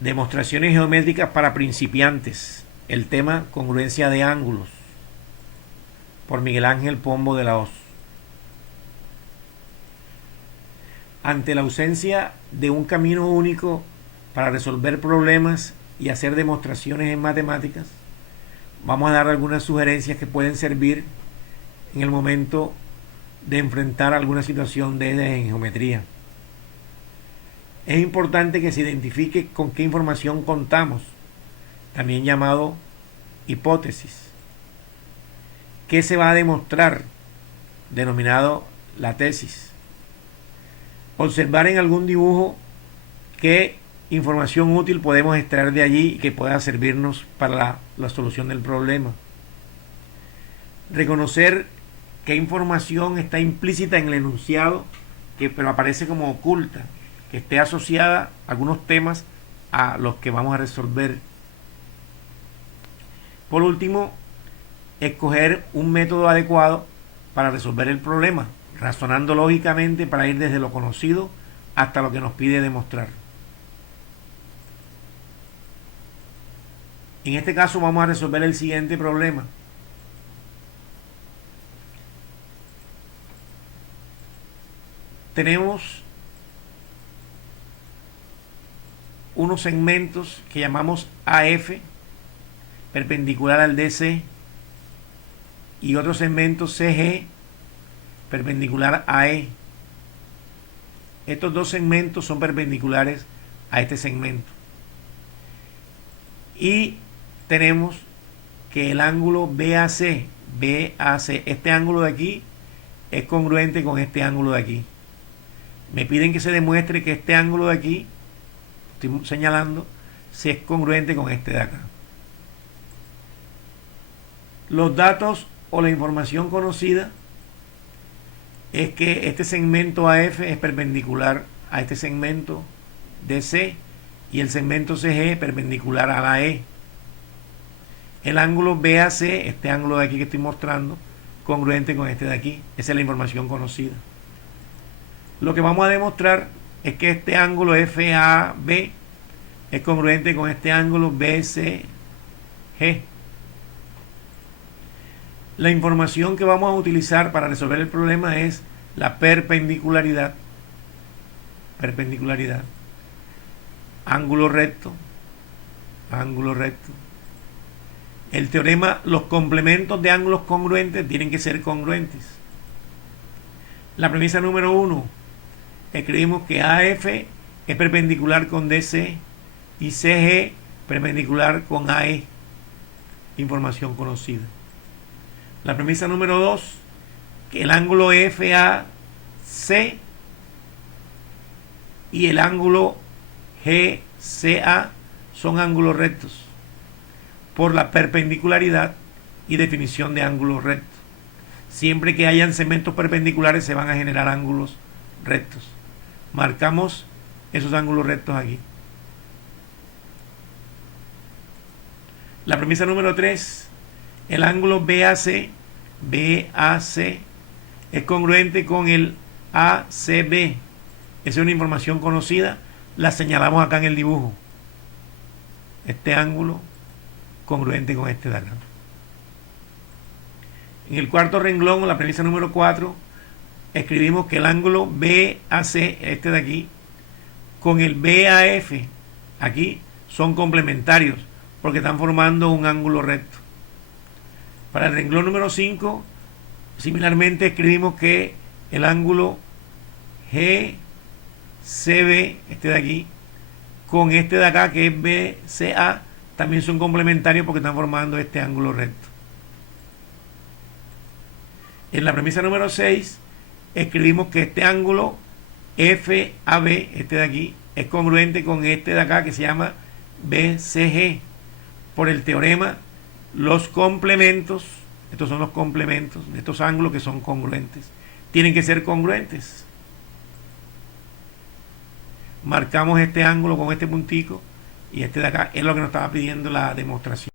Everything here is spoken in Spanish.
Demostraciones geométricas para principiantes. El tema congruencia de ángulos. Por Miguel Ángel Pombo de la Hoz. Ante la ausencia de un camino único para resolver problemas y hacer demostraciones en matemáticas, vamos a dar algunas sugerencias que pueden servir en el momento de enfrentar alguna situación en geometría. Es importante que se identifique con qué información contamos, también llamado hipótesis. ¿Qué se va a demostrar? Denominado la tesis. Observar en algún dibujo qué información útil podemos extraer de allí y que pueda servirnos para la solución del problema. Reconocer qué información está implícita en el enunciado, pero aparece como oculta, que esté asociada a algunos temas a los que vamos a resolver. Por último, escoger un método adecuado para resolver el problema, razonando lógicamente para ir desde lo conocido hasta lo que nos pide demostrar. En este caso vamos a resolver el siguiente problema. Tenemos unos segmentos que llamamos AF, perpendicular al DC, y otro segmento CG, perpendicular a E. Estos dos segmentos son perpendiculares a este segmento. Y tenemos que el ángulo BAC, este ángulo de aquí, es congruente con este ángulo de aquí. Me piden que se demuestre que este ángulo de aquí, estoy señalando, si es congruente con este de acá. Los datos o la información conocida es que este segmento AF es perpendicular a este segmento DC y el segmento CG perpendicular a la E. El ángulo BAC, este ángulo de aquí que estoy mostrando, congruente con este de aquí. Esa es la información conocida. Lo que vamos a demostrar es que este ángulo FAB es congruente con este ángulo BCG. La información que vamos a utilizar para resolver el problema es la perpendicularidad. Perpendicularidad. Ángulo recto. Ángulo recto. El teorema, los complementos de ángulos congruentes tienen que ser congruentes. La premisa número 1. Escribimos que AF es perpendicular con DC y CG perpendicular con AE. Información conocida. La premisa número 2, que el ángulo FAC y el ángulo GCA son ángulos rectos por la perpendicularidad y definición de ángulos rectos. Siempre que hayan segmentos perpendiculares se van a generar ángulos rectos. Marcamos esos ángulos rectos aquí. La premisa número 3, el ángulo BAC es congruente con el ACB. Esa es una información conocida, la señalamos acá en el dibujo. Este ángulo congruente con este de acá. En el cuarto renglón, la premisa número 4, escribimos que el ángulo BAC, este de aquí, con el BAF, aquí, son complementarios, porque están formando un ángulo recto. Para el renglón número 5, similarmente escribimos que el ángulo GCB, este de aquí, con este de acá, que es BCA, también son complementarios porque están formando este ángulo recto. En la premisa número 6, escribimos que este ángulo FAB, este de aquí, es congruente con este de acá que se llama BCG. Por el teorema, los complementos, estos son los complementos de estos ángulos que son congruentes, tienen que ser congruentes. Marcamos este ángulo con este puntico y este de acá es lo que nos estaba pidiendo la demostración.